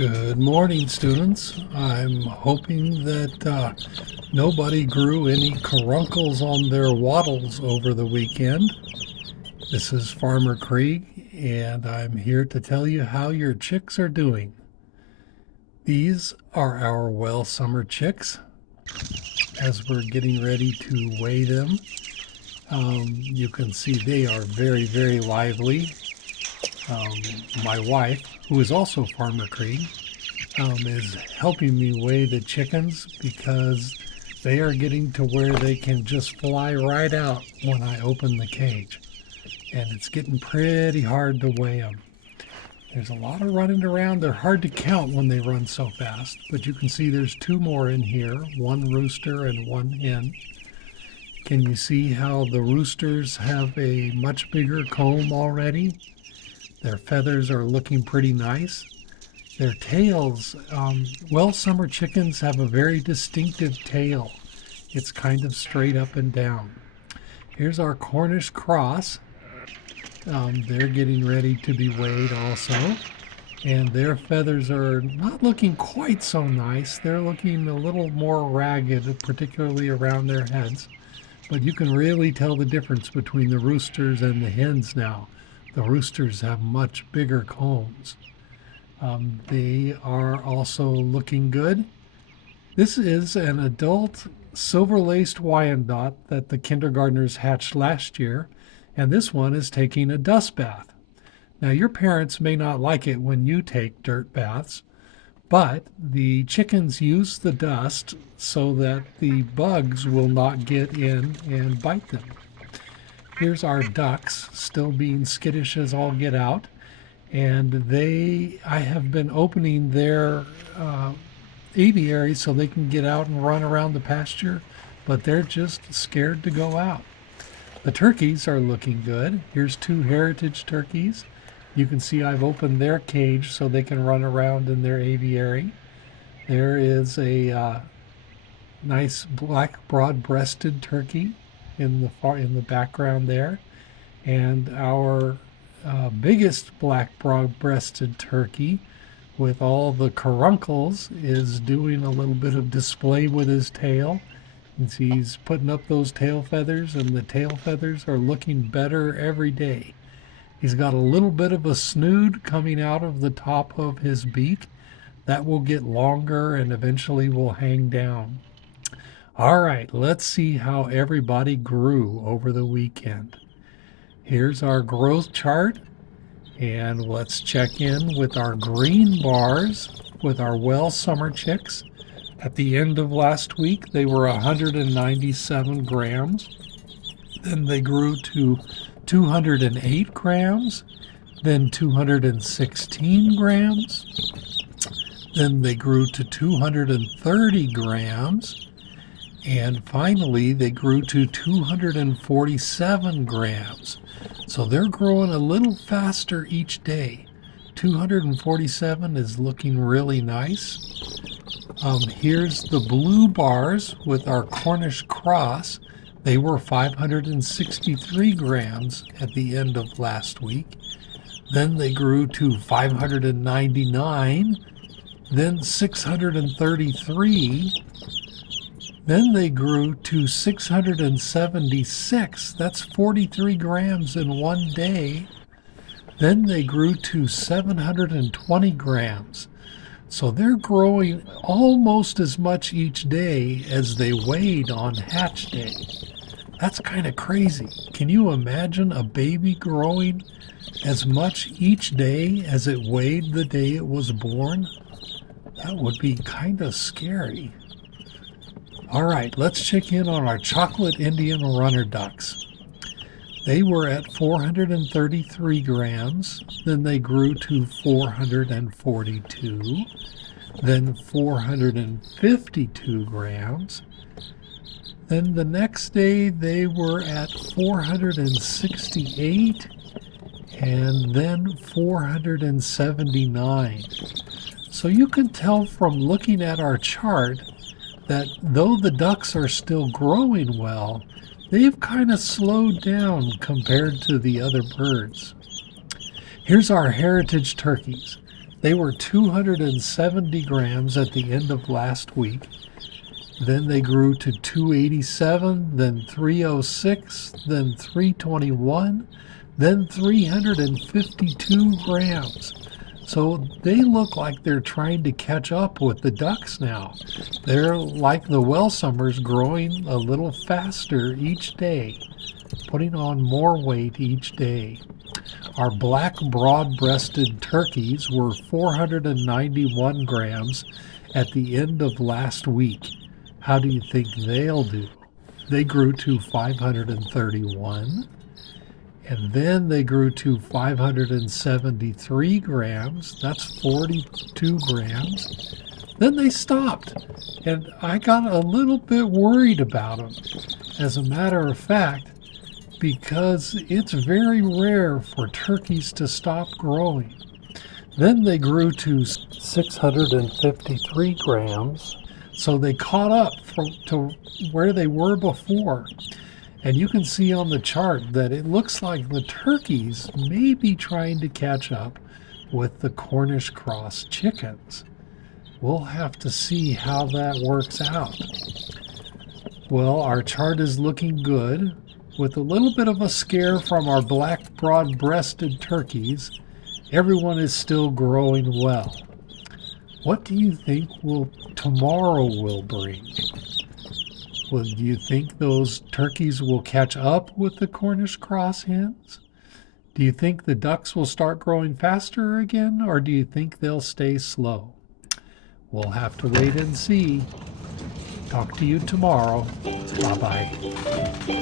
Good morning, students. I'm hoping that nobody grew any caruncles on their wattles over the weekend. This is Farmer Krieg, and I'm here to tell you how your chicks are doing. These are our well summer chicks. As we're getting ready to weigh them, you can see they are very, very lively. My wife, who is also Farmer Krieg, is helping me weigh the chickens because they are getting to where they can just fly right out when I open the cage. And it's getting pretty hard to weigh them. There's a lot of running around. They're hard to count when they run so fast, but you can see there's two more in here, one rooster and one hen. Can you see how the roosters have a much bigger comb already? Their feathers are looking pretty nice. Their tails, summer chickens have a very distinctive tail. It's kind of straight up and down. Here's our Cornish cross. They're getting ready to be weighed also. And their feathers are not looking quite so nice. They're looking a little more ragged, particularly around their heads. But you can really tell the difference between the roosters and the hens now. The roosters have much bigger combs. They are also looking good. This is an adult silver-laced Wyandotte that the kindergartners hatched last year, and this one is taking a dust bath. Now, your parents may not like it when you take dirt baths, but the chickens use the dust so that the bugs will not get in and bite them. Here's our ducks, still being skittish as all get out. And I have been opening their aviary so they can get out and run around the pasture, but they're just scared to go out. The turkeys are looking good. Here's two heritage turkeys. You can see I've opened their cage so they can run around in their aviary. There is a nice black broad-breasted turkey in the background there, and our biggest black broad-breasted turkey with all the caruncles is doing a little bit of display with his tail. You can see he's putting up those tail feathers, and the tail feathers are looking better every day. He's got a little bit of a snood coming out of the top of his beak. That will get longer and eventually will hang down. All right, let's see how everybody grew over the weekend. Here's our growth chart, and let's check in with our green bars with our well summer chicks. At the end of last week, they were 197 grams. Then they grew to 208 grams, then 216 grams. Then they grew to 230 grams. And finally, they grew to 247 grams. So they're growing a little faster each day. 247 is looking really nice. Here's the blue bars with our Cornish cross. They were 563 grams at the end of last week. Then they grew to 599, then 633. Then they grew to 676. That's 43 grams in one day. Then they grew to 720 grams. So they're growing almost as much each day as they weighed on hatch day. That's kind of crazy. Can you imagine a baby growing as much each day as it weighed the day it was born? That would be kind of scary. All right, let's check in on our chocolate Indian runner ducks. They were at 433 grams, then they grew to 442, then 452 grams. Then the next day they were at 468, and then 479. So you can tell from looking at our chart that though the ducks are still growing well, they've kind of slowed down compared to the other birds. Here's our heritage turkeys. They were 270 grams at the end of last week. Then they grew to 287, then 306, then 321, then 352 grams. So they look like they're trying to catch up with the ducks now. They're like the Welsummers, growing a little faster each day, putting on more weight each day. Our black broad-breasted turkeys were 491 grams at the end of last week. How do you think they'll do? They grew to 531, and then they grew to 573 grams. That's 42 grams. Then they stopped, and I got a little bit worried about them. As a matter of fact, because it's very rare for turkeys to stop growing. Then they grew to 653 grams, so they caught up to where they were before. And you can see on the chart that it looks like the turkeys may be trying to catch up with the Cornish cross chickens. We'll have to see how that works out. Well, our chart is looking good. With a little bit of a scare from our black broad-breasted turkeys, everyone is still growing well. What do you think tomorrow will bring? Well, do you think those turkeys will catch up with the Cornish cross hens? Do you think the ducks will start growing faster again, or do you think they'll stay slow? We'll have to wait and see. Talk to you tomorrow. Bye-bye.